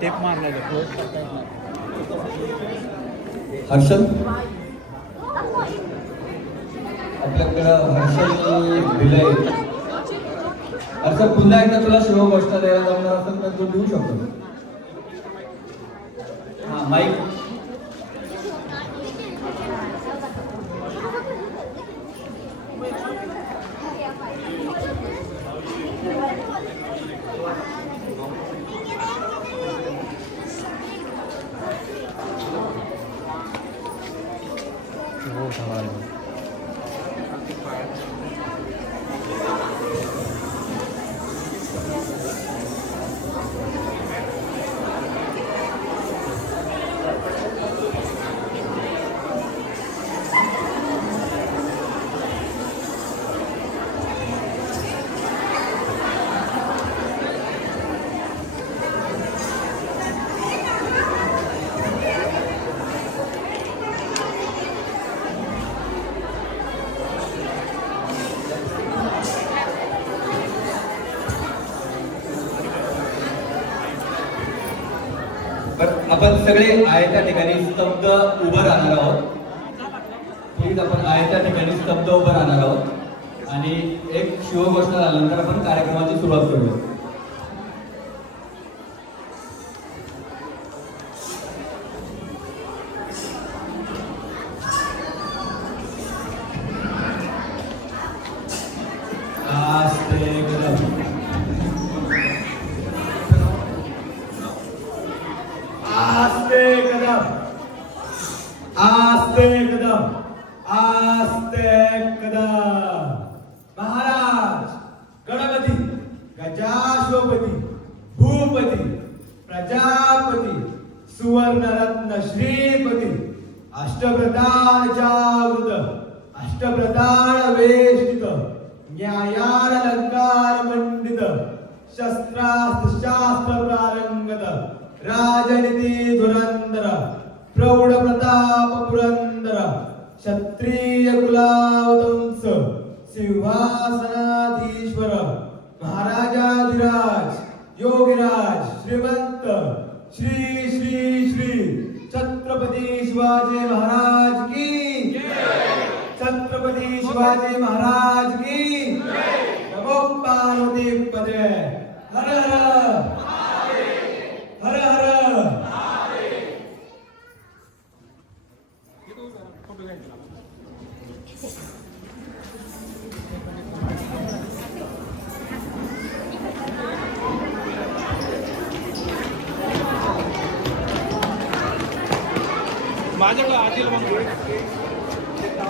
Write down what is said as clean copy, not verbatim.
Tape मारलेलं Harshal आपल्याकडं हर्षल दिलंय. हर्षल पुन्हा एकदा तुला शिवगोष्ठ द्यायला जमणार असेल तर तू देऊ शकतो. हा माईक आपण सगळे आयत्या ठिकाणी स्तब्ध उभं राहणार आहोत. प्लीज आपण आयत्या ठिकाणी स्तब्ध उभं राहणार आहोत आणि एक शिवघोषणा झाल्यानंतर आपण कार्यक्रमाची सुरुवात करूया. आस्ते कदम आस्ते कदम आस्ते कदम. महाराज गणपती गजाशोपती भूपती प्रजापती सुवर्णरत्न श्रीपती अष्टप्रधान जागृत अष्टप्रधान वेष्टित न्यायालंकार मंडित शस्त्रास्त्र शास्त्र प्रारंगत राजनीती धुरंधर प्रौढ प्रताप पुरंदर क्षत्रिय कुलावतंस सिंहासनाधीश्वर महाराजाधिराज योगीराज श्रीमंत श्री श्री श्री छत्रपती शिवाजी महाराज की छत्रपती शिवाजी महाराज की नमो पार्वती पदे. हर हर हर हर. माझ्याकडे आतील